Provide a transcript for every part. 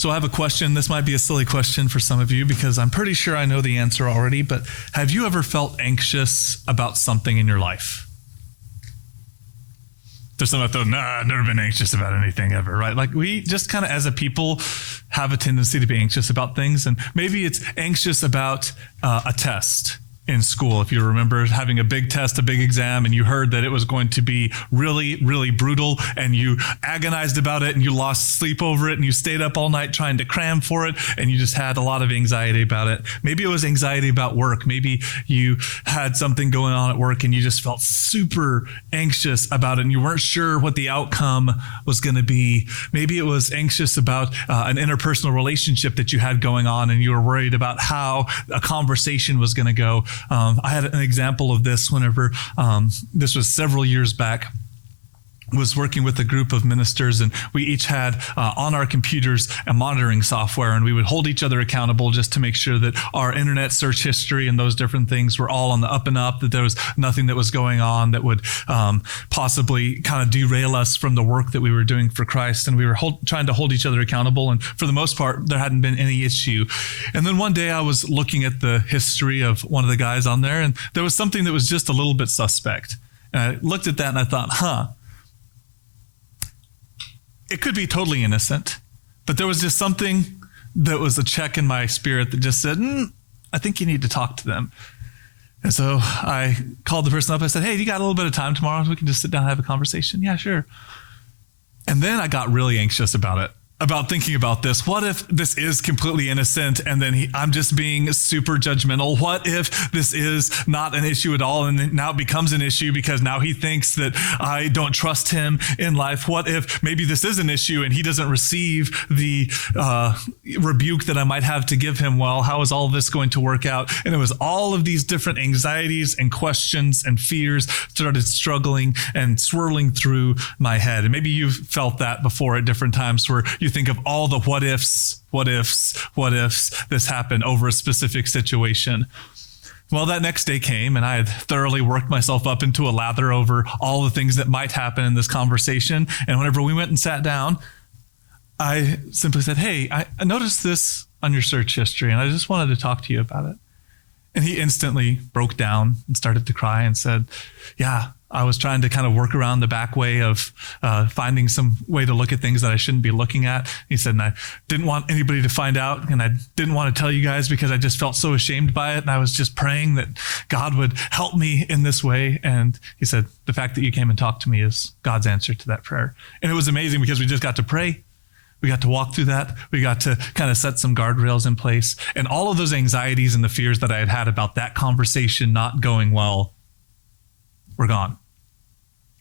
So I have a question. This might be a silly question for some of you because I'm pretty sure I know the answer already, but have you ever felt anxious about something in your life? There's some that thought, I've never been anxious about anything ever, right? Like we just kind of as a people have a tendency to be anxious about things. And maybe it's anxious about a test in school. If you remember having a big test, a big exam, and you heard that it was going to be really, really brutal, and you agonized about it, and you lost sleep over it, and you stayed up all night trying to cram for it, and you just had a lot of anxiety about it. Maybe it was anxiety about work. Maybe you had something going on at work, and you just felt super anxious about it, and you weren't sure what the outcome was going to be. Maybe it was anxious about an interpersonal relationship that you had going on, and you were worried about how a conversation was going to go. I had an example of this whenever this was several years back. Was working with a group of ministers, and we each had on our computers a monitoring software, and we would hold each other accountable just to make sure that our internet search history and those different things were all on the up and up, that there was nothing that was going on that would possibly kind of derail us from the work that we were doing for Christ. And we were trying to hold each other accountable, and for the most part, there hadn't been any issue. And then one day I was looking at the history of one of the guys on there, and there was something that was just a little bit suspect. And I looked at that and I thought, it could be totally innocent, but there was just something that was a check in my spirit that just said, I think you need to talk to them. And so I called the person up. I said, hey, you got a little bit of time tomorrow? We can just sit down and have a conversation. Yeah, sure. And then I got really anxious about it, about thinking about this. What if this is completely innocent and then I'm just being super judgmental? What if this is not an issue at all and then now it becomes an issue because now he thinks that I don't trust him in life? What if maybe this is an issue and he doesn't receive the rebuke that I might have to give him? Well, how is all of this going to work out? And it was all of these different anxieties and questions and fears started struggling and swirling through my head. And maybe you've felt that before at different times where you think of all the what ifs this happened over a specific situation. Well, that next day came and I had thoroughly worked myself up into a lather over all the things that might happen in this conversation. And whenever we went and sat down, I simply said, hey, I noticed this on your search history and I just wanted to talk to you about it. And he instantly broke down and started to cry and said, yeah, I was trying to kind of work around the back way of finding some way to look at things that I shouldn't be looking at. He said, and I didn't want anybody to find out, and I didn't want to tell you guys because I just felt so ashamed by it, and I was just praying that God would help me in this way. And he said, the fact that you came and talked to me is God's answer to that prayer. And it was amazing because we just got to pray. We got to walk through that. We got to kind of set some guardrails in place. And all of those anxieties and the fears that I had about that conversation not going well were gone.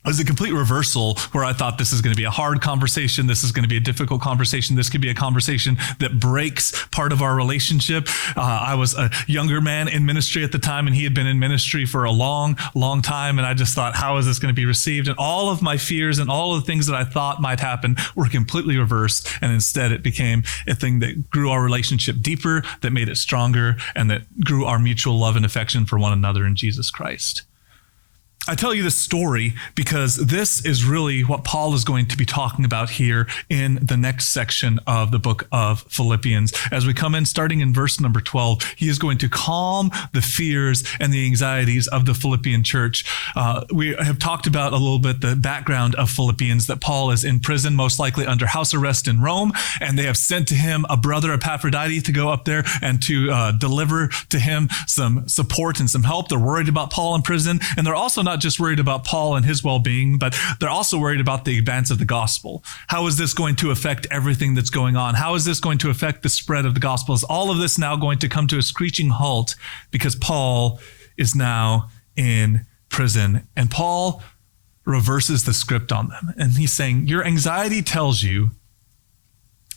It was a complete reversal where I thought this is going to be a hard conversation. This is going to be a difficult conversation. This could be a conversation that breaks part of our relationship. I was a younger man in ministry at the time, and he had been in ministry for a long, long time. And I just thought, how is this going to be received? And all of my fears and all of the things that I thought might happen were completely reversed. And instead, it became a thing that grew our relationship deeper, that made it stronger, and that grew our mutual love and affection for one another in Jesus Christ. I tell you this story because this is really what Paul is going to be talking about here in the next section of the book of Philippians. As we come in, starting in verse number 12, he is going to calm the fears and the anxieties of the Philippian church. We have talked about a little bit the background of Philippians, that Paul is in prison, most likely under house arrest in Rome, and they have sent to him a brother, Epaphroditus, to go up there and to deliver to him some support and some help. They're worried about Paul in prison, and they're also not just worried about Paul and his well-being, but they're also worried about the advance of the gospel. How is this going to affect everything that's going on? How is this going to affect the spread of the gospel? Is all of this now going to come to a screeching halt because Paul is now in prison? And Paul reverses the script on them. And he's saying, your anxiety tells you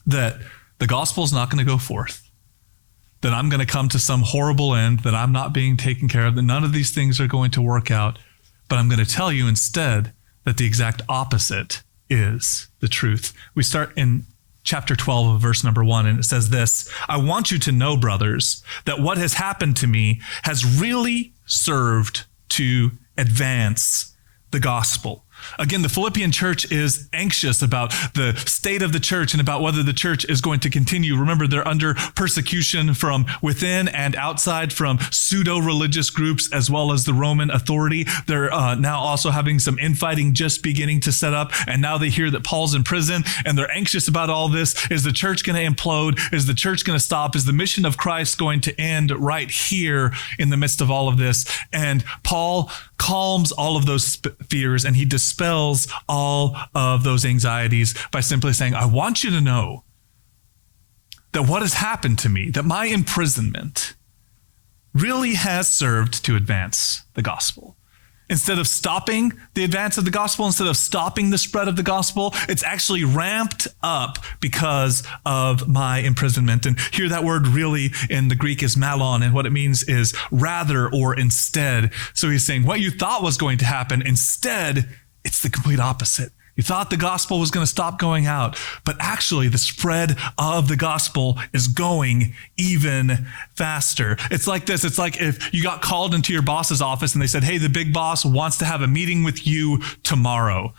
that the gospel is not going to go forth, that I'm going to come to some horrible end, that I'm not being taken care of, that none of these things are going to work out. But I'm going to tell you instead that the exact opposite is the truth. We start in chapter 12 of verse number 1, and it says this: I want you to know, brothers, that what has happened to me has really served to advance the gospel, Again, the Philippian church is anxious about the state of the church and about whether the church is going to continue. Remember, they're under persecution from within and outside, from pseudo-religious groups as well as the Roman authority. They're now also having some infighting just beginning to set up. And now they hear that Paul's in prison and they're anxious about all this. Is the church going to implode? Is the church going to stop? Is the mission of Christ going to end right here in the midst of all of this? And Paul calms all of those fears and he dispels all of those anxieties by simply saying, I want you to know that what has happened to me, that my imprisonment really has served to advance the gospel. Instead of stopping the advance of the gospel, instead of stopping the spread of the gospel, it's actually ramped up because of my imprisonment. And here that word really in the Greek is malon, and what it means is rather or instead. So he's saying what you thought was going to happen, instead, it's the complete opposite. You thought the gospel was going to stop going out, but actually the spread of the gospel is going even faster. It's like this. It's like if you got called into your boss's office and they said, hey, the big boss wants to have a meeting with you tomorrow.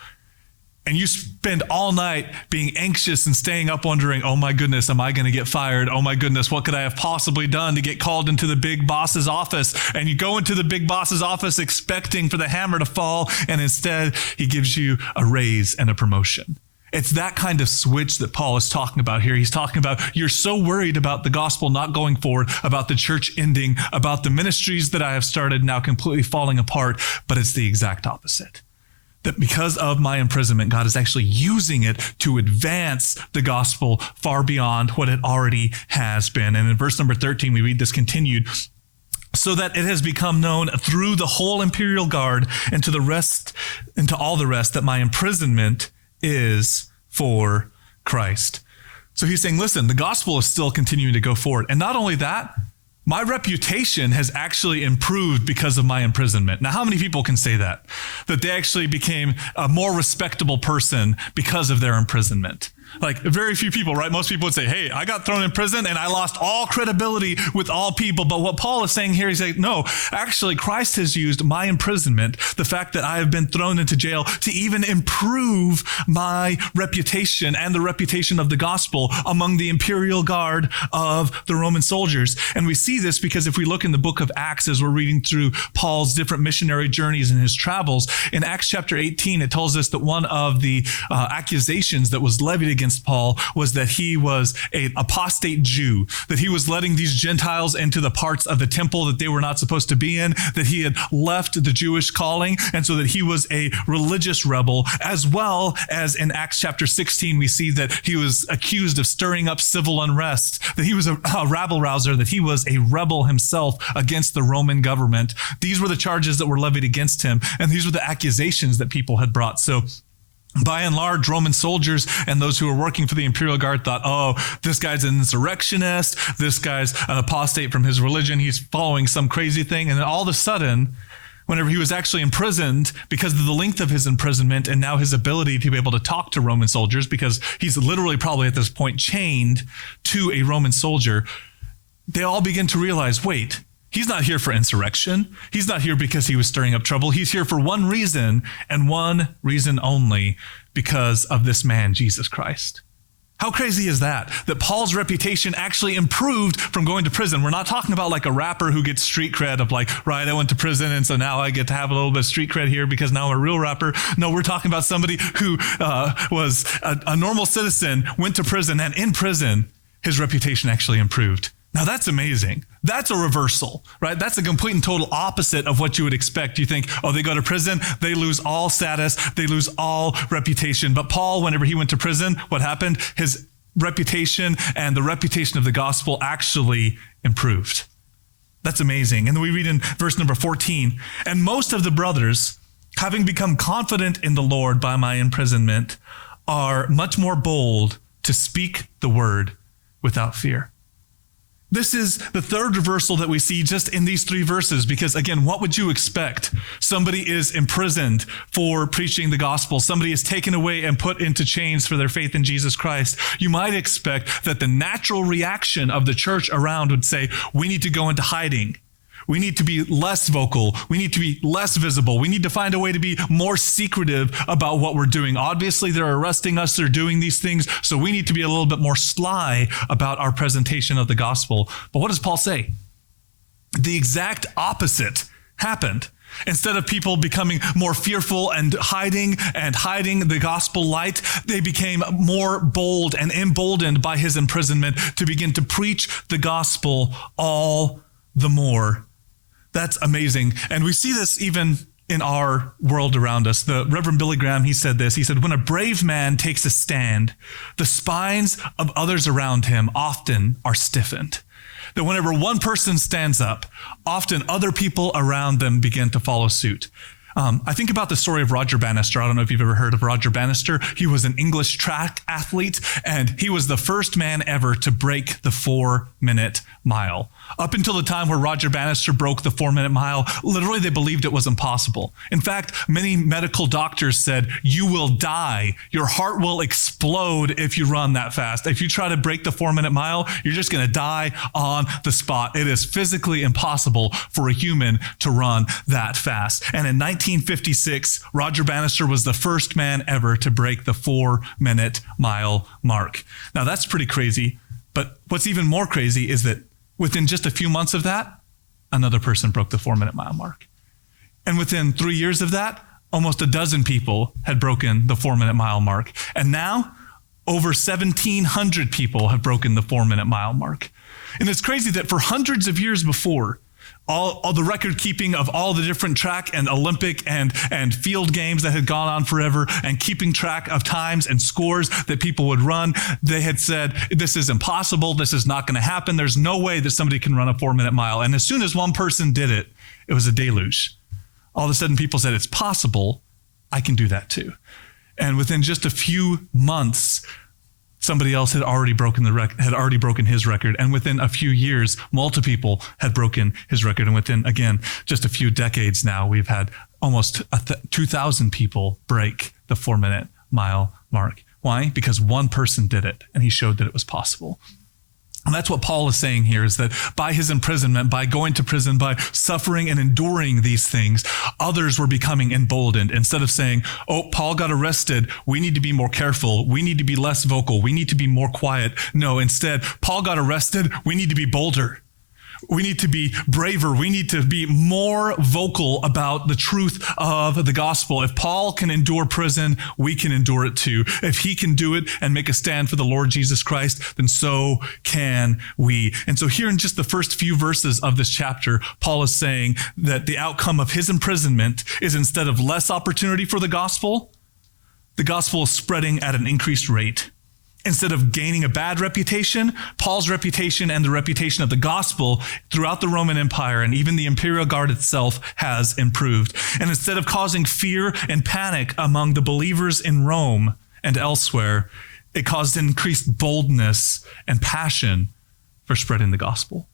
And you spend all night being anxious and staying up wondering, oh my goodness, am I going to get fired? Oh my goodness, what could I have possibly done to get called into the big boss's office? And you go into the big boss's office expecting for the hammer to fall, and instead he gives you a raise and a promotion. It's that kind of switch that Paul is talking about here. He's talking about you're so worried about the gospel not going forward, about the church ending, about the ministries that I have started now completely falling apart, but it's the exact opposite. That because of my imprisonment, God is actually using it to advance the gospel far beyond what it already has been. And in verse number 13, we read this continued, so that it has become known through the whole imperial guard and to all the rest that my imprisonment is for Christ. So he's saying, listen, the gospel is still continuing to go forward. And not only that, my reputation has actually improved because of my imprisonment. Now, how many people can say that? That they actually became a more respectable person because of their imprisonment? Like very few people, right? Most people would say, hey, I got thrown in prison and I lost all credibility with all people. But what Paul is saying here, he's saying, no, actually Christ has used my imprisonment, the fact that I have been thrown into jail, to even improve my reputation and the reputation of the gospel among the imperial guard of the Roman soldiers. And we see this because if we look in the book of Acts, as we're reading through Paul's different missionary journeys and his travels, in Acts chapter 18, it tells us that one of the accusations that was levied against Paul was that he was an apostate Jew, that he was letting these Gentiles into the parts of the temple that they were not supposed to be in, that he had left the Jewish calling, and so that he was a religious rebel, as well as in Acts chapter 16, we see that he was accused of stirring up civil unrest, that he was a rabble rouser, that he was a rebel himself against the Roman government. These were the charges that were levied against him, and these were the accusations that people had brought. So by and large, Roman soldiers and those who were working for the imperial guard thought, oh, this guy's an insurrectionist, this guy's an apostate from his religion, he's following some crazy thing. And then all of a sudden, whenever he was actually imprisoned, because of the length of his imprisonment and now his ability to be able to talk to Roman soldiers, because he's literally probably at this point chained to a Roman soldier, they all begin to realize, wait, he's not here for insurrection. He's not here because he was stirring up trouble. He's here for one reason and one reason only, because of this man, Jesus Christ. How crazy is that? That Paul's reputation actually improved from going to prison. We're not talking about like a rapper who gets street cred of like, right, I went to prison and so now I get to have a little bit of street cred here because now I'm a real rapper. No, we're talking about somebody who was a normal citizen, went to prison, and in prison, his reputation actually improved. Now that's amazing. That's a reversal, right? That's a complete and total opposite of what you would expect. You think, oh, they go to prison, they lose all status, they lose all reputation. But Paul, whenever he went to prison, what happened? His reputation and the reputation of the gospel actually improved. That's amazing. And then we read in verse number 14, and most of the brothers, having become confident in the Lord by my imprisonment, are much more bold to speak the word without fear. This is the third reversal that we see just in these three verses, because again, what would you expect? Somebody is imprisoned for preaching the gospel. Somebody is taken away and put into chains for their faith in Jesus Christ. You might expect that the natural reaction of the church around would say, we need to go into hiding. We need to be less vocal. We need to be less visible. We need to find a way to be more secretive about what we're doing. Obviously, they're arresting us. They're doing these things. So we need to be a little bit more sly about our presentation of the gospel. But what does Paul say? The exact opposite happened. Instead of people becoming more fearful and hiding the gospel light, they became more bold and emboldened by his imprisonment to begin to preach the gospel all the more. That's amazing. And we see this even in our world around us. The Reverend Billy Graham, he said this. He said, when a brave man takes a stand, the spines of others around him often are stiffened. That whenever one person stands up, often other people around them begin to follow suit. I think about the story of Roger Bannister. I don't know if you've ever heard of Roger Bannister. He was an English track athlete, and he was the first man ever to break the 4-minute mile. Up until the time where Roger Bannister broke the 4-minute mile, literally they believed it was impossible. In fact, many medical doctors said, you will die. Your heart will explode if you run that fast. If you try to break the 4-minute mile, you're just going to die on the spot. It is physically impossible for a human to run that fast. And in 1956, Roger Bannister was the first man ever to break the 4-minute mile mark. Now that's pretty crazy, but what's even more crazy is that within just a few months of that, another person broke the 4-minute mile mark. And within 3 years of that, almost a dozen people had broken the 4-minute mile mark. And now over 1,700 people have broken the 4-minute mile mark. And it's crazy that for hundreds of years before, all the record keeping of all the different track and Olympic and field games that had gone on forever, and keeping track of times and scores that people would run, they had said, this is impossible. This is not going to happen. There's no way that somebody can run a 4-minute mile. And as soon as one person did it, it was a deluge. All of a sudden people said, it's possible. I can do that too. And within just a few months, somebody else had already broken his record. And within a few years, multiple people had broken his record. And within, again, just a few decades now, we've had almost 2,000 people break the 4-minute mile mark. Why? Because one person did it, and he showed that it was possible. And that's what Paul is saying here, is that by his imprisonment, by going to prison, by suffering and enduring these things, others were becoming emboldened. Instead of saying, oh, Paul got arrested, we need to be more careful, we need to be less vocal, we need to be more quiet. No, instead, Paul got arrested, we need to be bolder. We need to be braver. We need to be more vocal about the truth of the gospel. If Paul can endure prison, we can endure it too. If he can do it and make a stand for the Lord Jesus Christ, then so can we. And so here in just the first few verses of this chapter, Paul is saying that the outcome of his imprisonment is, instead of less opportunity for the gospel is spreading at an increased rate. Instead of gaining a bad reputation, Paul's reputation and the reputation of the gospel throughout the Roman Empire and even the imperial guard itself has improved. And instead of causing fear and panic among the believers in Rome and elsewhere, it caused increased boldness and passion for spreading the gospel.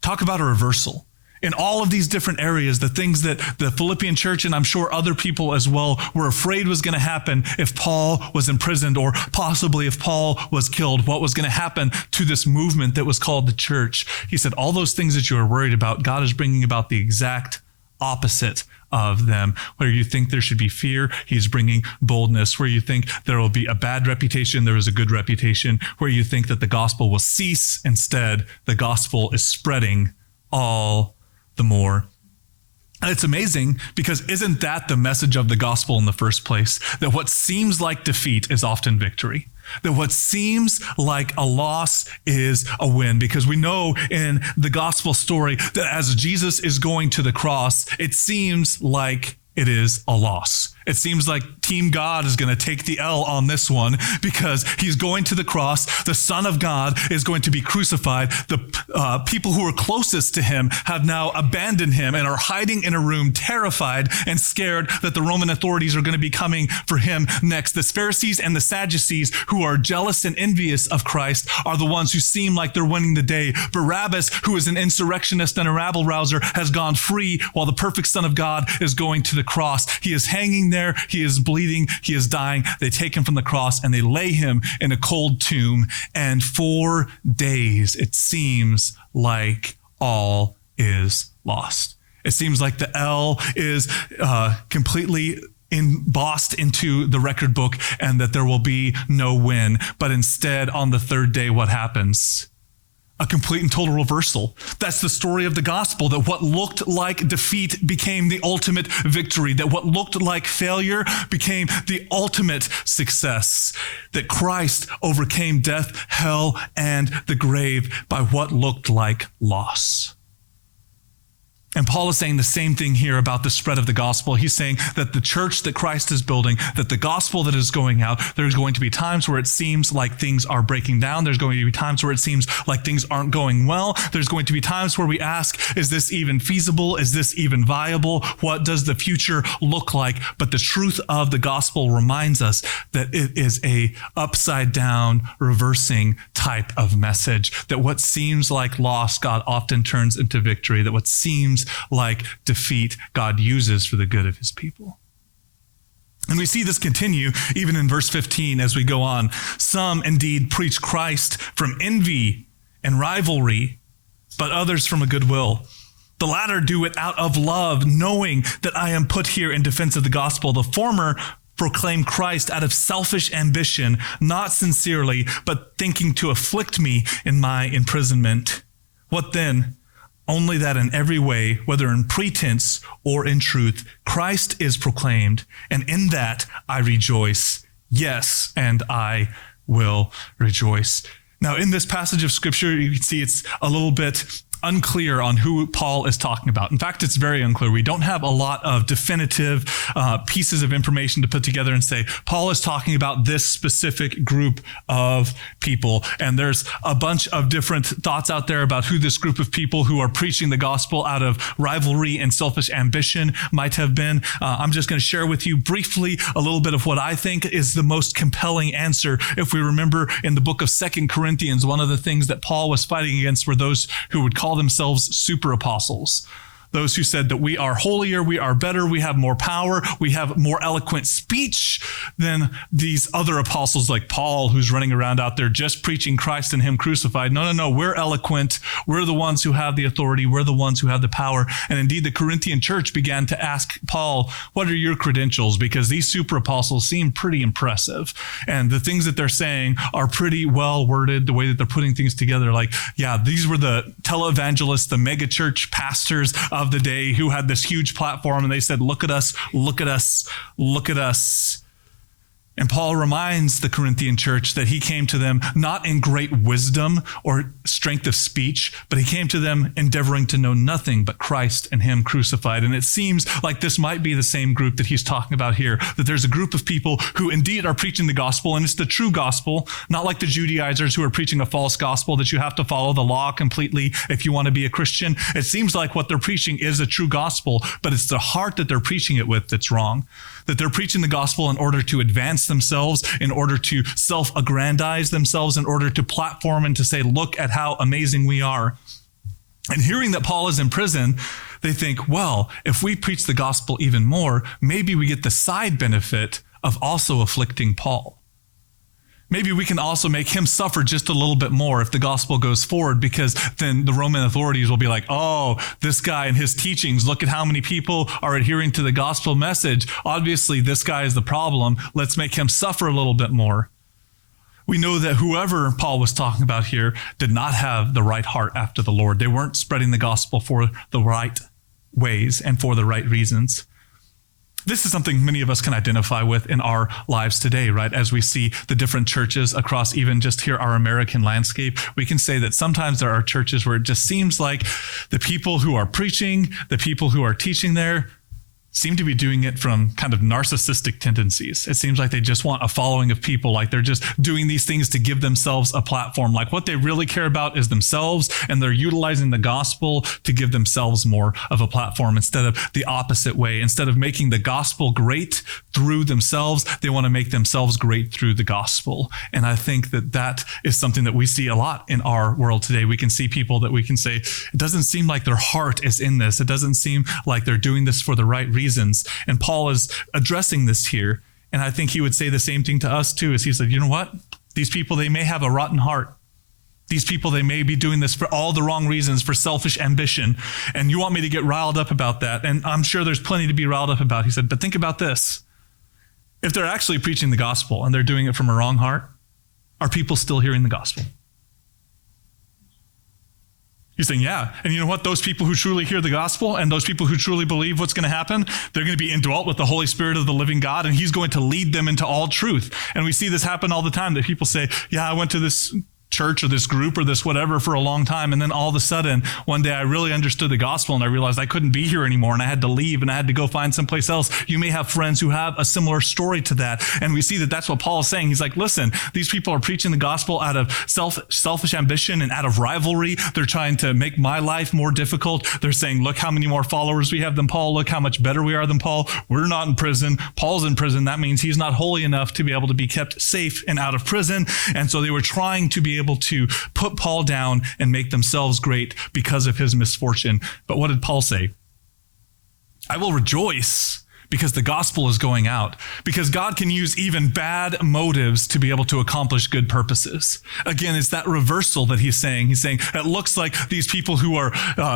Talk about a reversal. In all of these different areas, the things that the Philippian church, and I'm sure other people as well, were afraid was going to happen if Paul was imprisoned, or possibly if Paul was killed, what was going to happen to this movement that was called the church. He said, all those things that you are worried about, God is bringing about the exact opposite of them. Where you think there should be fear, he's bringing boldness. Where you think there will be a bad reputation, there is a good reputation. Where you think that the gospel will cease, instead, the gospel is spreading all the more. And it's amazing, because isn't that the message of the gospel in the first place? That what seems like defeat is often victory. That what seems like a loss is a win. Because we know in the gospel story that as Jesus is going to the cross, it seems like it is a loss. It seems like Team God is going to take the L on this one, because he's going to the cross. The Son of God is going to be crucified. The people who are closest to him have now abandoned him and are hiding in a room, terrified and scared that the Roman authorities are going to be coming for him next. The Pharisees and the Sadducees, who are jealous and envious of Christ, are the ones who seem like they're winning the day. Barabbas, who is an insurrectionist and a rabble-rouser, has gone free, while the perfect Son of God is going to the cross. He is hanging there, he is bleeding, he is dying. They take him from the cross and they lay him in a cold tomb. And 4 days, it seems like all is lost. It seems like the L is completely embossed into the record book and that there will be no win. But instead, on the third day, what happens? A complete and total reversal. That's the story of the gospel, that what looked like defeat became the ultimate victory, that what looked like failure became the ultimate success, that Christ overcame death, hell, and the grave by what looked like loss. And Paul is saying the same thing here about the spread of the gospel. He's saying that the church that Christ is building, that the gospel that is going out, there's going to be times where it seems like things are breaking down. There's going to be times where it seems like things aren't going well. There's going to be times where we ask, is this even feasible? Is this even viable? What does the future look like? But the truth of the gospel reminds us that it is a upside down, reversing type of message, that what seems like loss, God often turns into victory, that what seems like defeat, God uses for the good of his people. And we see this continue even in verse 15 as we go on. Some indeed preach Christ from envy and rivalry, but others from a good will. The latter do it out of love, knowing that I am put here in defense of the gospel. The former proclaim Christ out of selfish ambition, not sincerely, but thinking to afflict me in my imprisonment. What then? Only that in every way, whether in pretense or in truth, Christ is proclaimed, and in that I rejoice. Yes, and I will rejoice. Now, in this passage of scripture, you can see it's a little bit unclear on who Paul is talking about. In fact, it's very unclear. We don't have a lot of definitive pieces of information to put together and say, Paul is talking about this specific group of people. And there's a bunch of different thoughts out there about who this group of people who are preaching the gospel out of rivalry and selfish ambition might have been. I'm just going to share with you briefly a little bit of what I think is the most compelling answer. If we remember in the book of 2 Corinthians, one of the things that Paul was fighting against were those who would call themselves super apostles. Those who said that we are holier, we are better, we have more power, we have more eloquent speech than these other apostles like Paul, who's running around out there just preaching Christ and him crucified. No, we're eloquent. We're the ones who have the authority. We're the ones who have the power. And indeed, the Corinthian church began to ask Paul, what are your credentials? Because these super apostles seem pretty impressive. And the things that they're saying are pretty well worded, the way that they're putting things together. Like, yeah, these were the televangelists, the mega church pastors of the day who had this huge platform, and they said, look at us, look at us, look at us. And Paul reminds the Corinthian church that he came to them not in great wisdom or strength of speech, but he came to them endeavoring to know nothing but Christ and him crucified. And it seems like this might be the same group that he's talking about here, that there's a group of people who indeed are preaching the gospel, and it's the true gospel, not like the Judaizers who are preaching a false gospel that you have to follow the law completely if you want to be a Christian. It seems like what they're preaching is a true gospel, but it's the heart that they're preaching it with that's wrong. That they're preaching the gospel in order to advance themselves, in order to self-aggrandize themselves, in order to platform and to say, look at how amazing we are. And hearing that Paul is in prison, they think, well, if we preach the gospel even more, maybe we get the side benefit of also afflicting Paul. Maybe we can also make him suffer just a little bit more if the gospel goes forward, because then the Roman authorities will be like, oh, this guy and his teachings, look at how many people are adhering to the gospel message. Obviously, this guy is the problem. Let's make him suffer a little bit more. We know that whoever Paul was talking about here did not have the right heart after the Lord. They weren't spreading the gospel for the right ways and for the right reasons. This is something many of us can identify with in our lives today, right? As we see the different churches across even just here our American landscape, we can say that sometimes there are churches where it just seems like the people who are preaching, the people who are teaching there, seem to be doing it from kind of narcissistic tendencies. It seems like they just want a following of people, like they're just doing these things to give themselves a platform. Like what they really care about is themselves, and they're utilizing the gospel to give themselves more of a platform instead of the opposite way. Instead of making the gospel great through themselves, they want to make themselves great through the gospel. And I think that that is something that we see a lot in our world today. We can see people that we can say, it doesn't seem like their heart is in this. It doesn't seem like they're doing this for the right reasons. And Paul is addressing this here. And I think he would say the same thing to us too, as he said, you know what? These people, they may have a rotten heart. These people, they may be doing this for all the wrong reasons, for selfish ambition. And you want me to get riled up about that. And I'm sure there's plenty to be riled up about. He said, but think about this. If they're actually preaching the gospel and they're doing it from a wrong heart, are people still hearing the gospel? He's saying, yeah. And you know what? Those people who truly hear the gospel and those people who truly believe what's going to happen, they're going to be indwelt with the Holy Spirit of the living God, and he's going to lead them into all truth. And we see this happen all the time, that people say, yeah, I went to this church or this group or this whatever for a long time, and then all of a sudden one day I really understood the gospel and I realized I couldn't be here anymore and I had to leave and I had to go find someplace else. You may have friends who have a similar story to that, and we see that that's what Paul is saying. He's like, listen, these people are preaching the gospel out of selfish ambition and out of rivalry. They're trying to make my life more difficult. They're saying, look how many more followers we have than Paul. Look how much better we are than Paul. We're not in prison. Paul's in prison. That means he's not holy enough to be able to be kept safe and out of prison. And so they were trying to be able to put Paul down and make themselves great because of his misfortune. But what did Paul say? I will rejoice because the gospel is going out, because God can use even bad motives to be able to accomplish good purposes. Again, it's that reversal that he's saying. He's saying it looks like these people who are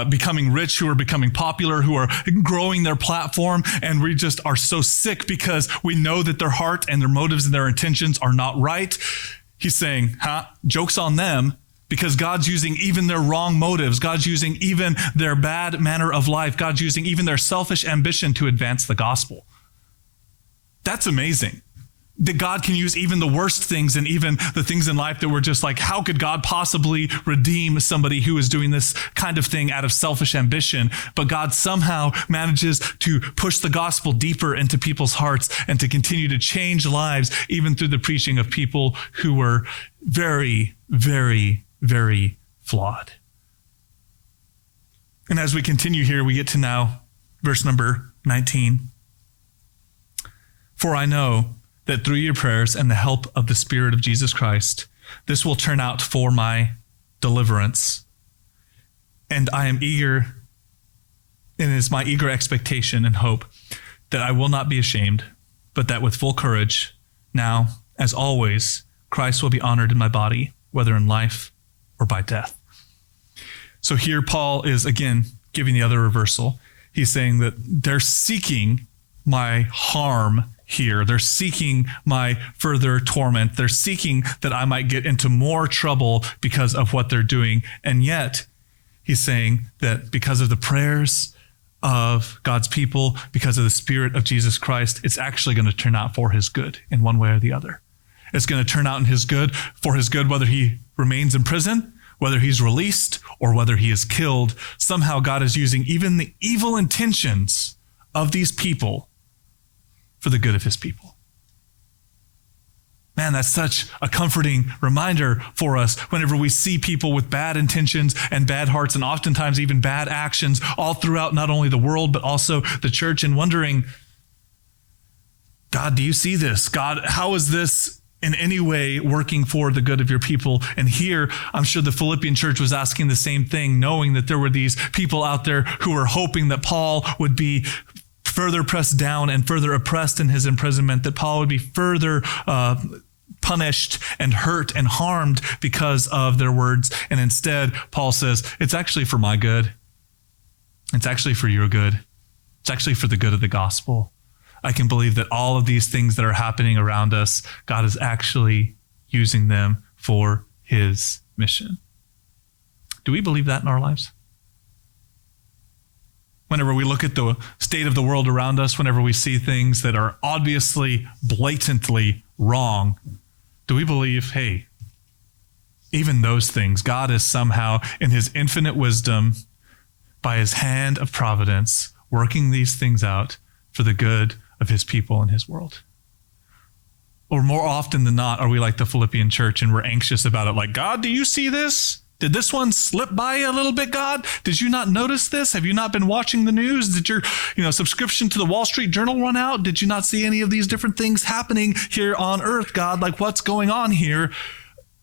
becoming rich, who are becoming popular, who are growing their platform, and we just are so sick because we know that their heart and their motives and their intentions are not right. He's saying, joke's on them, because God's using even their wrong motives. God's using even their bad manner of life. God's using even their selfish ambition to advance the gospel. That's amazing. That God can use even the worst things and even the things in life that we're just like, how could God possibly redeem somebody who is doing this kind of thing out of selfish ambition? But God somehow manages to push the gospel deeper into people's hearts and to continue to change lives, even through the preaching of people who were very, very, very flawed. And as we continue here, we get to now verse number 19. For I know that through your prayers and the help of the Spirit of Jesus Christ, this will turn out for my deliverance. And I am eager, and it is my eager expectation and hope that I will not be ashamed, but that with full courage, now, as always, Christ will be honored in my body, whether in life or by death. So here Paul is again giving the other reversal. He's saying that they're seeking my harm here. They're seeking my further torment. They're seeking that I might get into more trouble because of what they're doing. And yet he's saying that because of the prayers of God's people, because of the Spirit of Jesus Christ, it's actually going to turn out for his good in one way or the other. It's going to turn out for his good, whether he remains in prison, whether he's released, or whether he is killed. Somehow God is using even the evil intentions of these people for the good of his people. Man, that's such a comforting reminder for us whenever we see people with bad intentions and bad hearts and oftentimes even bad actions all throughout not only the world, but also the church, and wondering, God, do you see this? God, how is this in any way working for the good of your people? And here, I'm sure the Philippian church was asking the same thing, knowing that there were these people out there who were hoping that Paul would be further pressed down and further oppressed in his imprisonment, that Paul would be further punished and hurt and harmed because of their words. And instead, Paul says, it's actually for my good. It's actually for your good. It's actually for the good of the gospel. I can believe that all of these things that are happening around us, God is actually using them for his mission. Do we believe that in our lives? Whenever we look at the state of the world around us, whenever we see things that are obviously, blatantly wrong, do we believe, hey, even those things, God is somehow in his infinite wisdom, by his hand of providence, working these things out for the good of his people and his world? Or more often than not, are we like the Philippian church and we're anxious about it, like, God, do you see this? Did this one slip by a little bit, God? Did you not notice this? Have you not been watching the news? Did your subscription to the Wall Street Journal run out? Did you not see any of these different things happening here on earth, God? Like, what's going on here?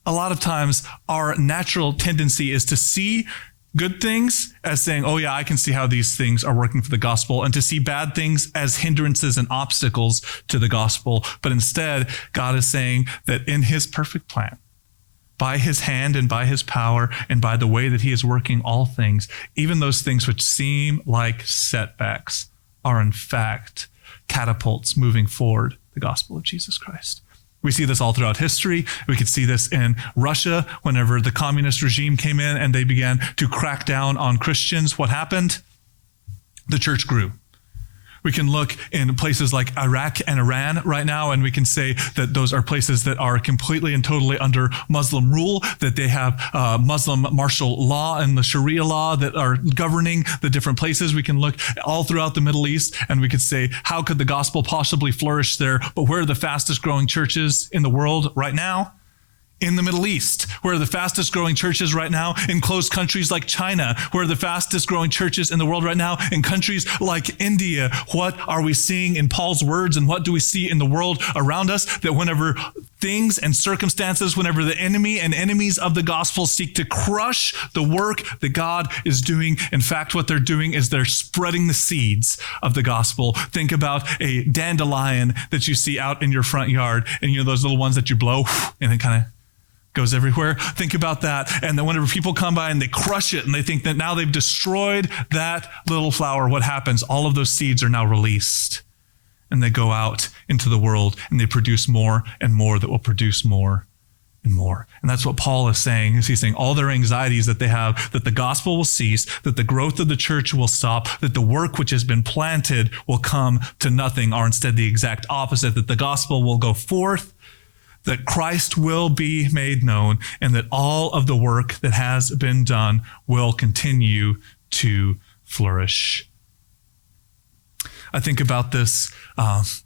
A lot of times our natural tendency is to see good things as saying, oh yeah, I can see how these things are working for the gospel, and to see bad things as hindrances and obstacles to the gospel. But instead, God is saying that in his perfect plan, by his hand and by his power and by the way that he is working all things, even those things which seem like setbacks are in fact catapults moving forward the gospel of Jesus Christ. We see this all throughout history. We could see this in Russia whenever the communist regime came in and they began to crack down on Christians. What happened? The church grew. We can look in places like Iraq and Iran right now, and we can say that those are places that are completely and totally under Muslim rule, that they have Muslim martial law and the Sharia law that are governing the different places. We can look all throughout the Middle East, and we could say, how could the gospel possibly flourish there? But where are the fastest growing churches in the world right now? In the Middle East, where are the fastest growing churches right now? In closed countries like China, where are the fastest growing churches in the world right now? In countries like India. What are we seeing in Paul's words, and what do we see in the world around us? That whenever things and circumstances, whenever the enemy and enemies of the gospel seek to crush the work that God is doing, in fact, what they're doing is they're spreading the seeds of the gospel. Think about a dandelion that you see out in your front yard, and you know those little ones that you blow and it kind of goes everywhere. Think about that. And then whenever people come by and they crush it and they think that now they've destroyed that little flower, what happens? All of those seeds are now released and they go out into the world and they produce more and more that will produce more and more. And that's what Paul is saying. He's saying all their anxieties that they have, that the gospel will cease, that the growth of the church will stop, that the work which has been planted will come to nothing, or instead the exact opposite, that the gospel will go forth, that Christ will be made known, and that all of the work that has been done will continue to flourish. I think about this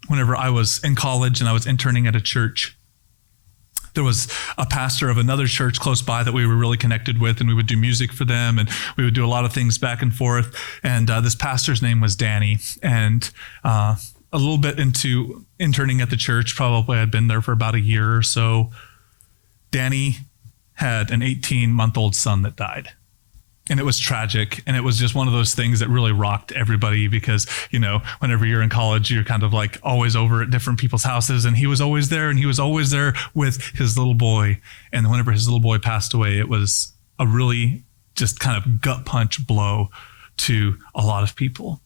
whenever I was in college and I was interning at a church. There was a pastor of another church close by that we were really connected with, and we would do music for them, and we would do a lot of things back and forth. And this pastor's name was Danny. And a little bit into interning at the church, probably I'd been there for about a year or so, Danny had an 18-month-old son that died. And it was tragic. And it was just one of those things that really rocked everybody because, you know, whenever you're in college, you're kind of like always over at different people's houses. And he was always there, and he was always there with his little boy. And whenever his little boy passed away, it was a really just kind of gut punch blow to a lot of people.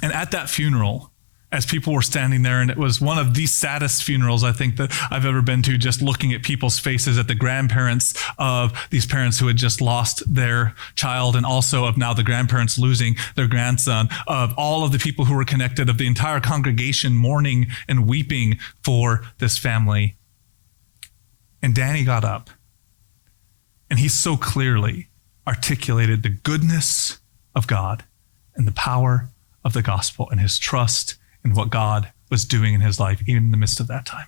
And at that funeral, as people were standing there, and it was one of the saddest funerals I think that I've ever been to, just looking at people's faces, at the grandparents of these parents who had just lost their child, and also of now the grandparents losing their grandson, of all of the people who were connected, of the entire congregation mourning and weeping for this family. And Danny got up, and he so clearly articulated the goodness of God and the power of the gospel and his trust and what God was doing in his life, even in the midst of that time.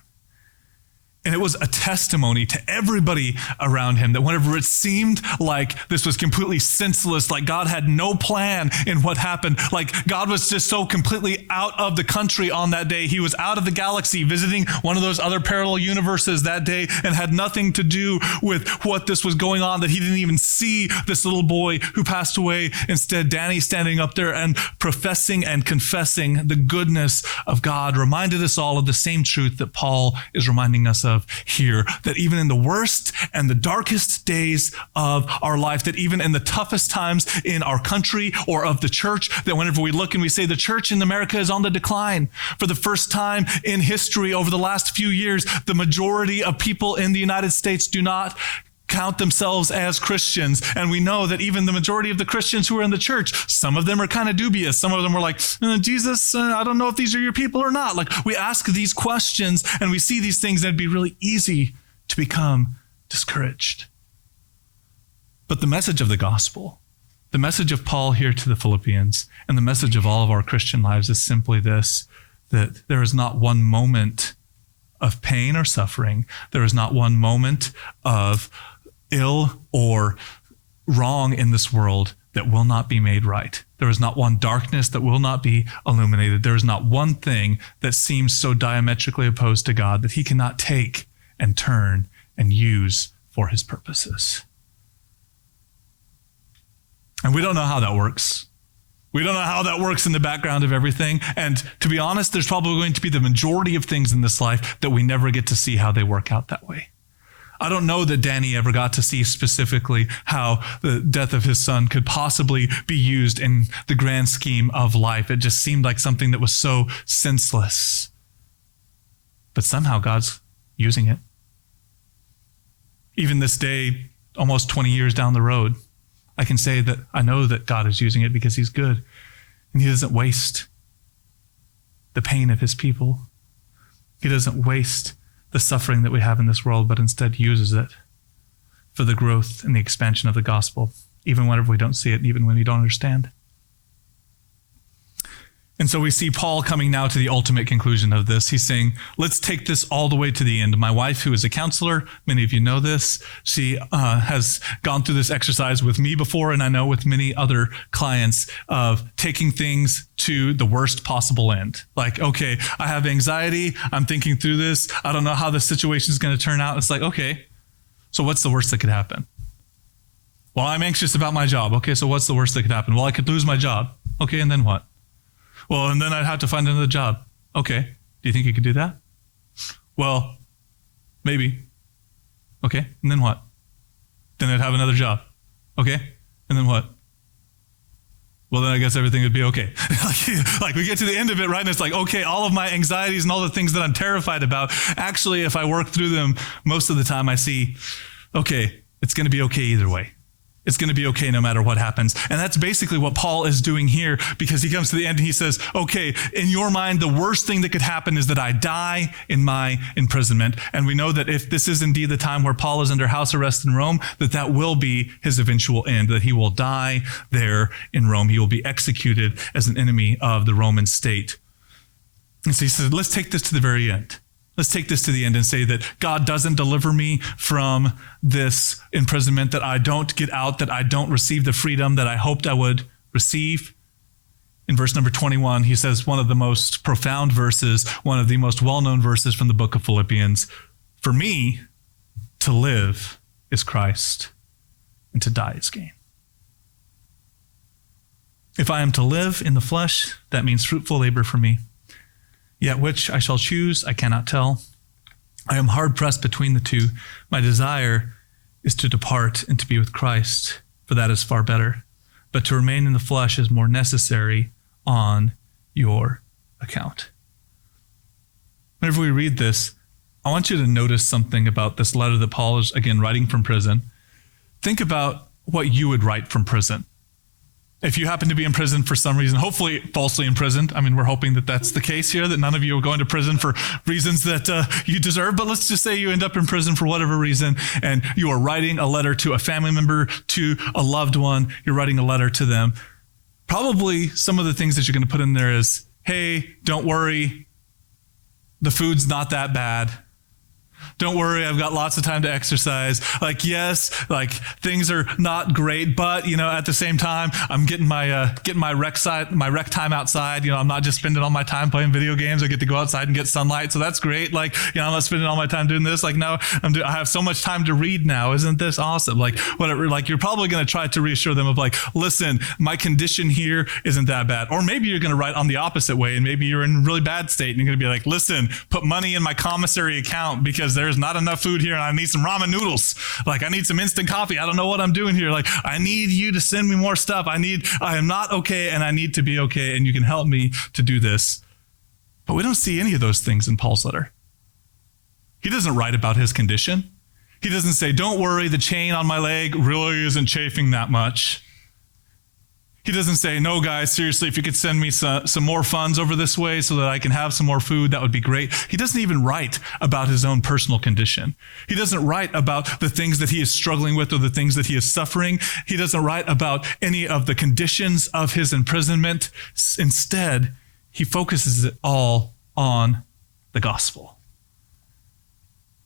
And it was a testimony to everybody around him that whenever it seemed like this was completely senseless, like God had no plan in what happened, like God was just so completely out of the country on that day. He was out of the galaxy visiting one of those other parallel universes that day and had nothing to do with what this was going on, that he didn't even see this little boy who passed away. Instead, Danny standing up there and professing and confessing the goodness of God reminded us all of the same truth that Paul is reminding us of here, that even in the worst and the darkest days of our life, that even in the toughest times in our country or of the church, that whenever we look and we say the church in America is on the decline, for the first time in history over the last few years, the majority of people in the United States do not count themselves as Christians. And we know that even the majority of the Christians who are in the church, some of them are kind of dubious. Some of them are like, Jesus, I don't know if these are your people or not. Like, we ask these questions and we see these things, and it'd be really easy to become discouraged. But the message of the gospel, the message of Paul here to the Philippians, and the message of all of our Christian lives is simply this, that there is not one moment of pain or suffering. There is not one moment of ill or wrong in this world that will not be made right. There is not one darkness that will not be illuminated. There is not one thing that seems so diametrically opposed to God that he cannot take and turn and use for his purposes. And we don't know how that works. We don't know how that works in the background of everything. And to be honest, there's probably going to be the majority of things in this life that we never get to see how they work out that way. I don't know that Danny ever got to see specifically how the death of his son could possibly be used in the grand scheme of life. It just seemed like something that was so senseless. But somehow God's using it. Even this day, almost 20 years down the road, I can say that I know that God is using it because he's good and he doesn't waste the pain of his people. He doesn't waste the suffering that we have in this world, but instead uses it for the growth and the expansion of the gospel, even whenever we don't see it, even when we don't understand. And so we see Paul coming now to the ultimate conclusion of this. He's saying, let's take this all the way to the end. My wife, who is a counselor, many of you know this, she has gone through this exercise with me before, and I know with many other clients, of taking things to the worst possible end. Like, okay, I have anxiety. I'm thinking through this. I don't know how the situation is going to turn out. It's like, okay, so what's the worst that could happen? Well, I'm anxious about my job. Okay, so what's the worst that could happen? Well, I could lose my job. Okay, and then what? Well, and then I'd have to find another job. Okay. Do you think you could do that? Well, maybe. Okay. And then what? Then I'd have another job. Okay. And then what? Well, then I guess everything would be okay. Like we get to the end of it, right? And it's like, okay, all of my anxieties and all the things that I'm terrified about, actually, if I work through them, most of the time I see, okay, it's going to be okay either way. It's going to be okay no matter what happens. And that's basically what Paul is doing here, because he comes to the end and he says, okay, in your mind, the worst thing that could happen is that I die in my imprisonment. And we know that if this is indeed the time where Paul is under house arrest in Rome, that will be his eventual end, that he will die there in Rome. He will be executed as an enemy of the Roman state. And so he says, let's take this to the very end. Let's take this to the end and say that God doesn't deliver me from this imprisonment, that I don't get out, that I don't receive the freedom that I hoped I would receive. In verse number 21, he says one of the most profound verses, one of the most well-known verses from the book of Philippians. For me, to live is Christ, and to die is gain. If I am to live in the flesh, that means fruitful labor for me. Yet which I shall choose, I cannot tell. I am hard pressed between the two. My desire is to depart and to be with Christ, for that is far better. But to remain in the flesh is more necessary on your account. Whenever we read this, I want you to notice something about this letter that Paul is, again, writing from prison. Think about what you would write from prison. If you happen to be in prison for some reason, hopefully falsely imprisoned. I mean, we're hoping that that's the case here, that none of you are going to prison for reasons that you deserve. But let's just say you end up in prison for whatever reason, and you are writing a letter to a family member, to a loved one. You're writing a letter to them. Probably some of the things that you're going to put in there is, hey, don't worry. The food's not that bad. Don't worry, I've got lots of time to exercise. Like, yes, like things are not great, but at the same time, I'm getting my rec time outside. I'm not just spending all my time playing video games. I get to go outside and get sunlight, so that's great. Like, I'm not spending all my time doing this. Like, no, I have so much time to read now. Isn't this awesome? Like, whatever. Like, you're probably going to try to reassure them of like, listen, my condition here isn't that bad. Or maybe you're going to write on the opposite way, and maybe you're in a really bad state, and you're going to be like, listen, put money in my commissary account because there's not enough food here and I need some ramen noodles. Like, I need some instant coffee. I don't know what I'm doing here. Like, I need you to send me more stuff. I am not okay and I need to be okay, and you can help me to do this. But we don't see any of those things in Paul's letter. He doesn't write about his condition. He doesn't say, don't worry, the chain on my leg really isn't chafing that much. He doesn't say, no, guys, seriously, if you could send me some more funds over this way so that I can have some more food, that would be great. He doesn't even write about his own personal condition. He doesn't write about the things that he is struggling with or the things that he is suffering. He doesn't write about any of the conditions of his imprisonment. Instead, he focuses it all on the gospel.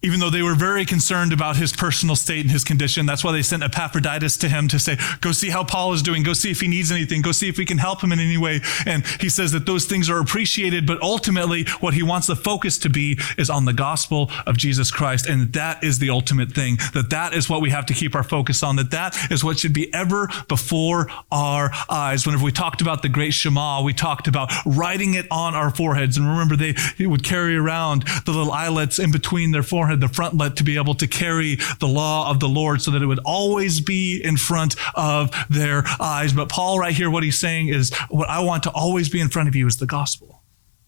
Even though they were very concerned about his personal state and his condition, that's why they sent Epaphroditus to him to say, go see how Paul is doing. Go see if he needs anything. Go see if we can help him in any way. And he says that those things are appreciated, but ultimately what he wants the focus to be is on the gospel of Jesus Christ. And that is the ultimate thing, that is what we have to keep our focus on, that is what should be ever before our eyes. Whenever we talked about the great Shema, we talked about writing it on our foreheads. And remember, they would carry around the little eyelets in between their foreheads forehead, the frontlet, to be able to carry the law of the Lord so that it would always be in front of their eyes. But Paul right here, what he's saying is, what I want to always be in front of you is the gospel.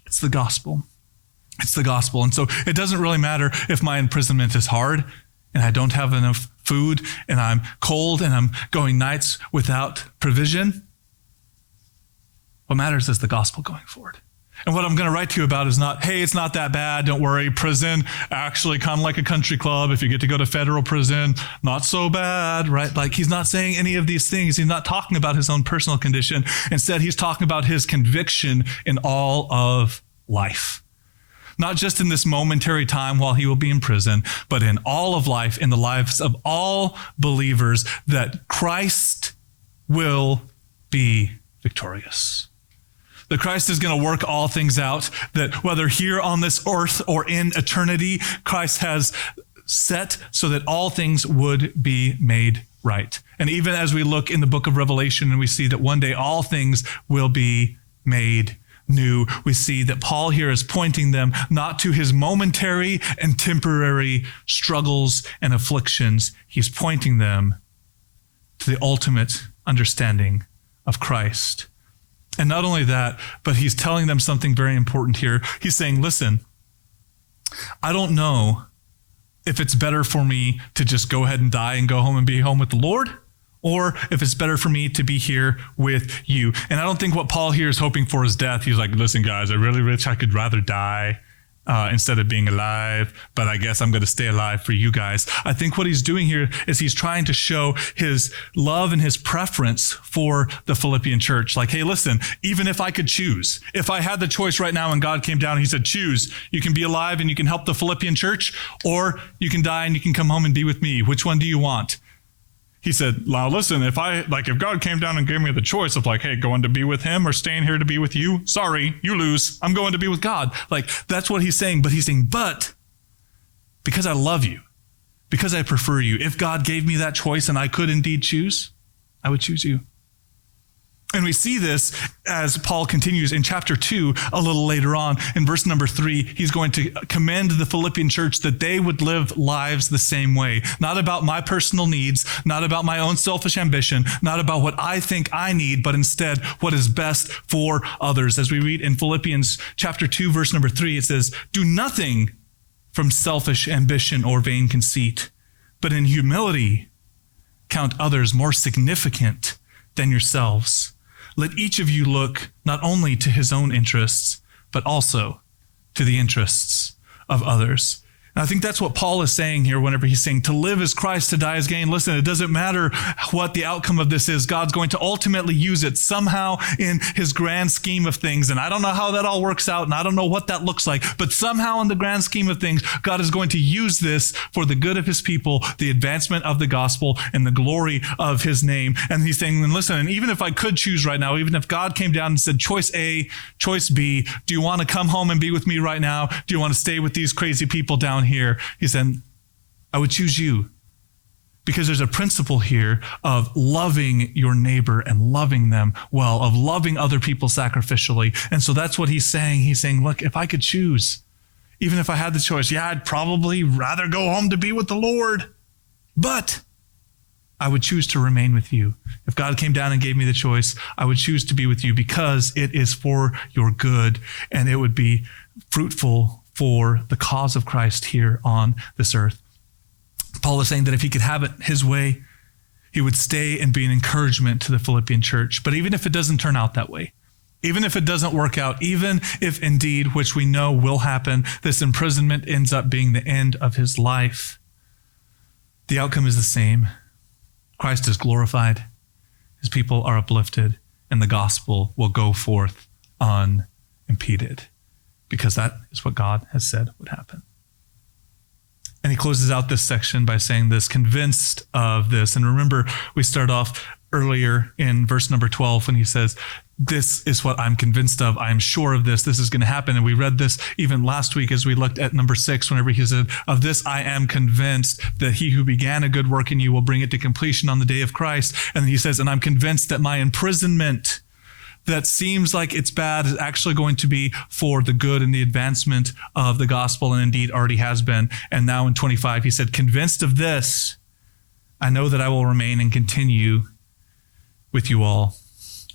It's the gospel. It's the gospel. And so it doesn't really matter if my imprisonment is hard and I don't have enough food and I'm cold and I'm going nights without provision. What matters is the gospel going forward. And what I'm going to write to you about is not, hey, it's not that bad. Don't worry. Prison, actually kind of like a country club. If you get to go to federal prison, not so bad, right? Like, he's not saying any of these things. He's not talking about his own personal condition. Instead, he's talking about his conviction in all of life. Not just in this momentary time while he will be in prison, but in all of life, in the lives of all believers, that Christ will be victorious. That Christ is going to work all things out, that whether here on this earth or in eternity, Christ has set so that all things would be made right. And even as we look in the book of Revelation and we see that one day all things will be made new, we see that Paul here is pointing them not to his momentary and temporary struggles and afflictions. He's pointing them to the ultimate understanding of Christ. And not only that, but he's telling them something very important here. He's saying, listen, I don't know if it's better for me to just go ahead and die and go home and be home with the Lord, or if it's better for me to be here with you. And I don't think what Paul here is hoping for is death. He's like, listen, guys, I really wish I could rather die instead of being alive, but I guess I'm going to stay alive for you guys. I think what he's doing here is he's trying to show his love and his preference for the Philippian church. Like, hey, listen, even if I could choose, if I had the choice right now and God came down and he said, choose, you can be alive and you can help the Philippian church, or you can die and you can come home and be with me. Which one do you want? He said, now listen, if God came down and gave me the choice of like, hey, going to be with him or staying here to be with you, sorry, you lose. I'm going to be with God. Like, that's what he's saying. But he's saying, but because I love you, because I prefer you, if God gave me that choice and I could indeed choose, I would choose you. And we see this as Paul continues in chapter 2, a little later on in verse number 3. He's going to commend the Philippian church that they would live lives the same way. Not about my personal needs, not about my own selfish ambition, not about what I think I need, but instead what is best for others. As we read in Philippians chapter 2, verse number 3, it says, do nothing from selfish ambition or vain conceit, but in humility count others more significant than yourselves. Let each of you look not only to his own interests, but also to the interests of others. And I think that's what Paul is saying here whenever he's saying to live is Christ, to die is gain. Listen, it doesn't matter what the outcome of this is. God's going to ultimately use it somehow in his grand scheme of things. And I don't know how that all works out, and I don't know what that looks like. But somehow in the grand scheme of things, God is going to use this for the good of his people, the advancement of the gospel, and the glory of his name. And he's saying, listen, and even if I could choose right now, even if God came down and said, choice A, choice B, do you want to come home and be with me right now? Do you want to stay with these crazy people down here? He said, I would choose you, because there's a principle here of loving your neighbor and loving them well, of loving other people sacrificially. And so that's what he's saying. He's saying, look, if I could choose, even if I had the choice, yeah, I'd probably rather go home to be with the Lord, but I would choose to remain with you. If God came down and gave me the choice, I would choose to be with you because it is for your good and it would be fruitful for the cause of Christ here on this earth. Paul is saying that if he could have it his way, he would stay and be an encouragement to the Philippian church. But even if it doesn't turn out that way, even if it doesn't work out, even if indeed, which we know will happen, this imprisonment ends up being the end of his life, the outcome is the same. Christ is glorified, his people are uplifted, and the gospel will go forth unimpeded, because that is what God has said would happen. And he closes out this section by saying this, convinced of this. And remember, we start off earlier in verse number 12 when he says, this is what I'm convinced of. I'm sure of this. This is going to happen. And we read this even last week as we looked at number 6, whenever he said, of this I am convinced that he who began a good work in you will bring it to completion on the day of Christ. And he says, and I'm convinced that my imprisonment that seems like it's bad is actually going to be for the good and the advancement of the gospel, and indeed already has been. And now in 25, he said, convinced of this, I know that I will remain and continue with you all,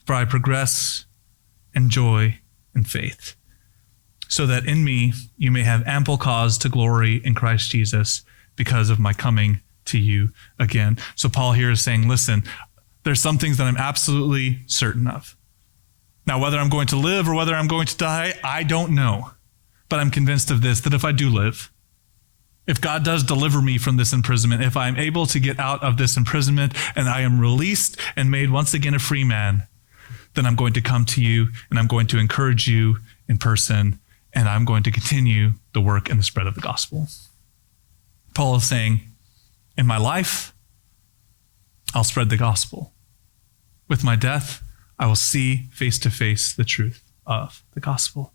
for I progress in joy and faith, so that in me you may have ample cause to glory in Christ Jesus because of my coming to you again. So Paul here is saying, listen, there's some things that I'm absolutely certain of. Now, whether I'm going to live or whether I'm going to die, I don't know. But I'm convinced of this, that if I do live, if God does deliver me from this imprisonment, if I'm able to get out of this imprisonment and I am released and made once again a free man, then I'm going to come to you and I'm going to encourage you in person, and I'm going to continue the work and the spread of the gospel. Paul is saying, in my life, I'll spread the gospel. With my death, I will see face to face the truth of the gospel.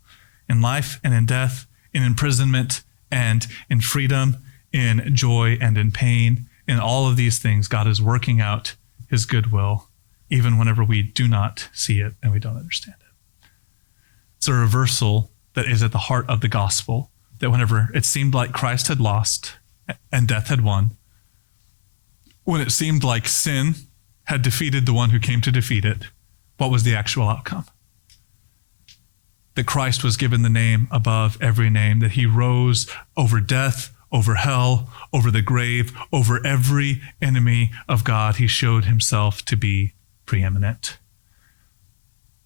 In life and in death, in imprisonment and in freedom, in joy and in pain, in all of these things, God is working out his goodwill, even whenever we do not see it and we don't understand it. It's a reversal that is at the heart of the gospel, that whenever it seemed like Christ had lost and death had won, when it seemed like sin had defeated the one who came to defeat it, what was the actual outcome? That Christ was given the name above every name, that he rose over death, over hell, over the grave, over every enemy of God. He showed himself to be preeminent.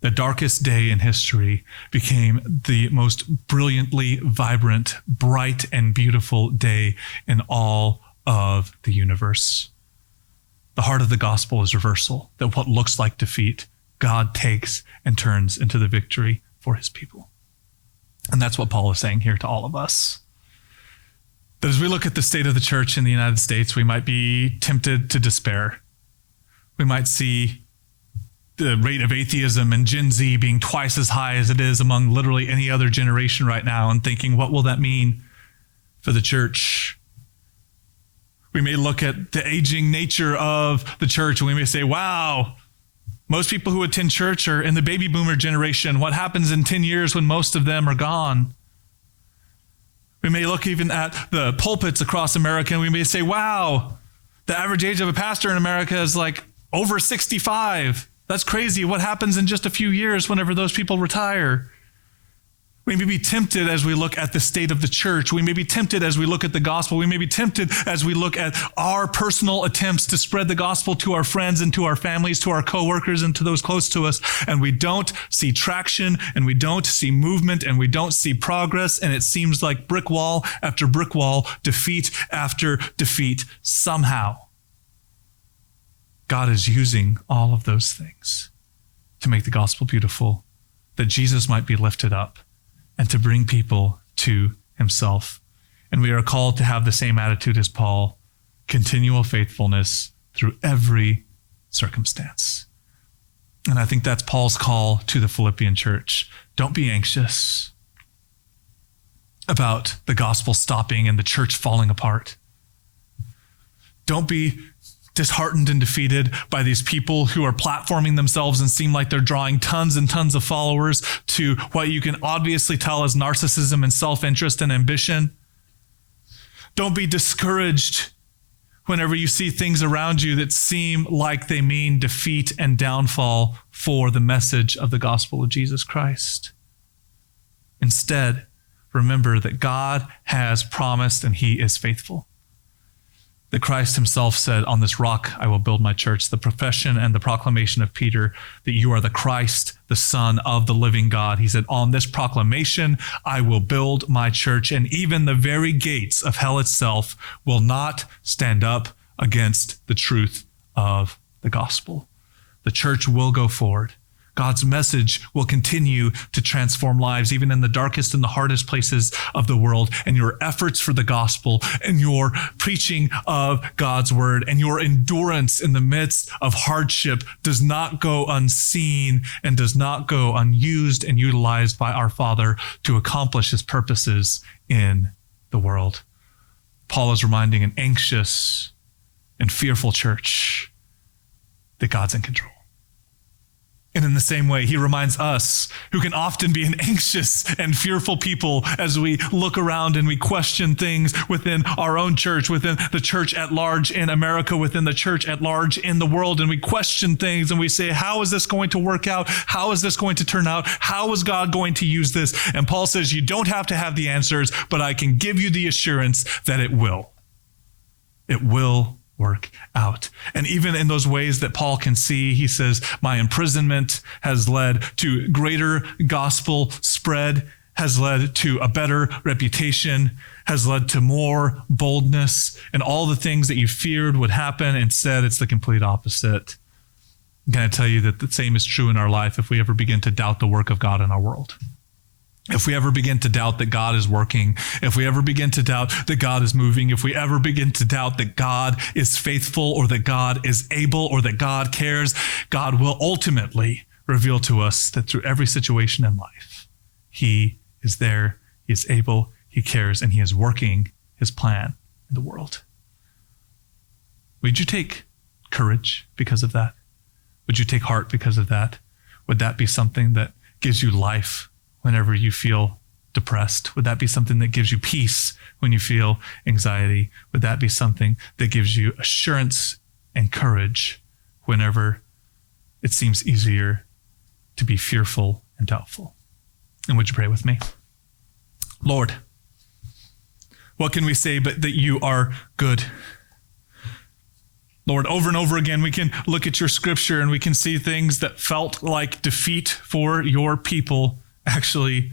The darkest day in history became the most brilliantly vibrant, bright, and beautiful day in all of the universe. The heart of the gospel is reversal, that what looks like defeat, God takes and turns into the victory for his people. And that's what Paul is saying here to all of us. That as we look at the state of the church in the United States, we might be tempted to despair. We might see the rate of atheism and Gen Z being twice as high as it is among literally any other generation right now, and thinking, what will that mean for the church? We may look at the aging nature of the church and we may say, wow, most people who attend church are in the baby boomer generation. What happens in 10 years when most of them are gone? We may look even at the pulpits across America and we may say, wow, the average age of a pastor in America is like over 65. That's crazy. What happens in just a few years whenever those people retire? We may be tempted as we look at the state of the church. We may be tempted as we look at the gospel. We may be tempted as we look at our personal attempts to spread the gospel to our friends and to our families, to our coworkers and to those close to us. And we don't see traction, and we don't see movement, and we don't see progress. And it seems like brick wall after brick wall, defeat after defeat. Somehow, God is using all of those things to make the gospel beautiful, that Jesus might be lifted up, and to bring people to himself. And we are called to have the same attitude as Paul, continual faithfulness through every circumstance. And I think that's Paul's call to the Philippian church. Don't be anxious about the gospel stopping and the church falling apart. Don't be disheartened and defeated by these people who are platforming themselves and seem like they're drawing tons and tons of followers to what you can obviously tell as narcissism and self-interest and ambition. Don't be discouraged whenever you see things around you that seem like they mean defeat and downfall for the message of the gospel of Jesus Christ. Instead, remember that God has promised and he is faithful. That Christ himself said, on this rock I will build my church. The profession and the proclamation of Peter that you are the Christ, the Son of the living God. He said, on this proclamation I will build my church, and even the very gates of hell itself will not stand up against the truth of the gospel. The church will go forward. God's message will continue to transform lives, even in the darkest and the hardest places of the world. And your efforts for the gospel and your preaching of God's word and your endurance in the midst of hardship does not go unseen and does not go unused and utilized by our Father to accomplish his purposes in the world. Paul is reminding an anxious and fearful church that God's in control. And in the same way, he reminds us, who can often be an anxious and fearful people, as we look around and we question things within our own church, within the church at large in America, within the church at large in the world, and we question things and we say, how is this going to work out? How is this going to turn out? How is God going to use this? And Paul says, you don't have to have the answers, but I can give you the assurance that it will. It will work out. And even in those ways that Paul can see, he says, my imprisonment has led to greater gospel spread, has led to a better reputation, has led to more boldness, and all the things that you feared would happen. Instead, it's the complete opposite. I'm going to tell you that the same is true in our life if we ever begin to doubt the work of God in our world. If we ever begin to doubt that God is working, if we ever begin to doubt that God is moving, if we ever begin to doubt that God is faithful or that God is able or that God cares, God will ultimately reveal to us that through every situation in life, he is there, he is able, he cares, and he is working his plan in the world. Would you take courage because of that? Would you take heart because of that? Would that be something that gives you life whenever you feel depressed? Would that be something that gives you peace when you feel anxiety? Would that be something that gives you assurance and courage whenever it seems easier to be fearful and doubtful? And would you pray with me? Lord, what can we say but that you are good? Lord, over and over again, we can look at your scripture and we can see things that felt like defeat for your people actually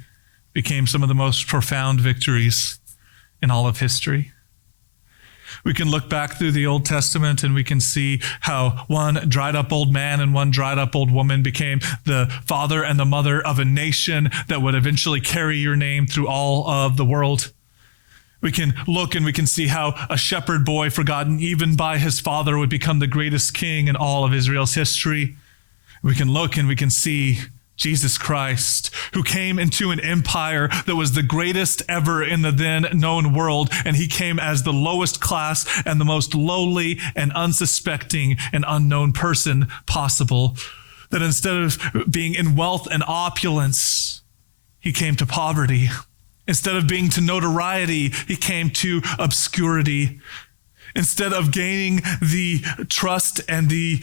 became some of the most profound victories in all of history. We can look back through the Old Testament and we can see how one dried up old man and one dried up old woman became the father and the mother of a nation that would eventually carry your name through all of the world. We can look and we can see how a shepherd boy, forgotten even by his father, would become the greatest king in all of Israel's history. We can look and we can see Jesus Christ, who came into an empire that was the greatest ever in the then known world, and he came as the lowest class and the most lowly and unsuspecting and unknown person possible. That instead of being in wealth and opulence, he came to poverty. Instead of being to notoriety, he came to obscurity. Instead of gaining the trust and the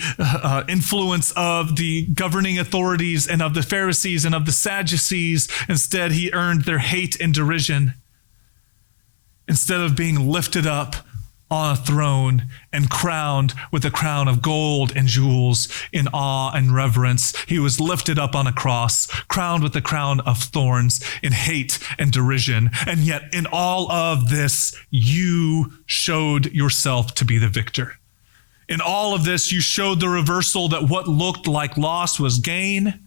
influence of the governing authorities and of the Pharisees and of the Sadducees, instead he earned their hate and derision. Instead of being lifted up on a throne and crowned with a crown of gold and jewels in awe and reverence, he was lifted up on a cross, crowned with the crown of thorns in hate and derision. And yet in all of this, you showed yourself to be the victor. In all of this, you showed the reversal, that what looked like loss was gain,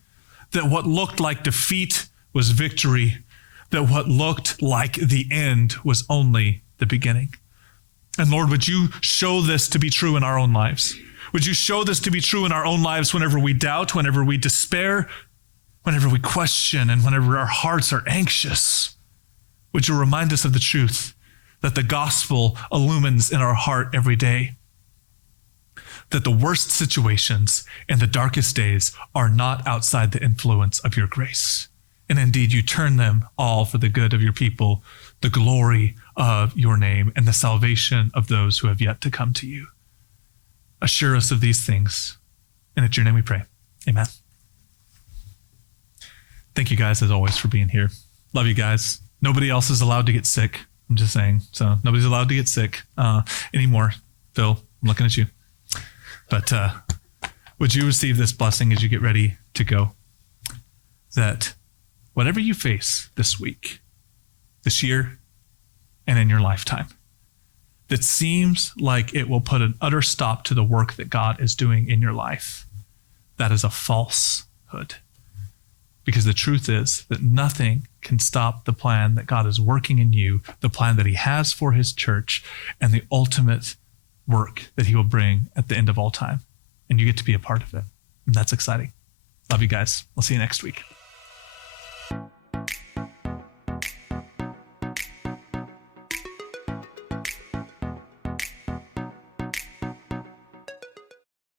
that what looked like defeat was victory, that what looked like the end was only the beginning. And Lord, would you show this to be true in our own lives? Would you show this to be true in our own lives whenever we doubt, whenever we despair, whenever we question, and whenever our hearts are anxious? Would you remind us of the truth that the gospel illumines in our heart every day? That the worst situations and the darkest days are not outside the influence of your grace. And indeed, you turn them all for the good of your people, the glory of your name, and the salvation of those who have yet to come to you. Assure us of these things, and it's your name we pray. Amen. Thank you guys, as always, for being here. Love you guys. Nobody else is allowed to get sick. I'm just saying. So nobody's allowed to get sick anymore. Phil, I'm looking at you. But would you receive this blessing as you get ready to go? That whatever you face this week, this year, and in your lifetime, that seems like it will put an utter stop to the work that God is doing in your life, that is a falsehood. Because the truth is that nothing can stop the plan that God is working in you, the plan that he has for his church, and the ultimate work that he will bring at the end of all time. And you get to be a part of it. And that's exciting. Love you guys. I'll see you next week.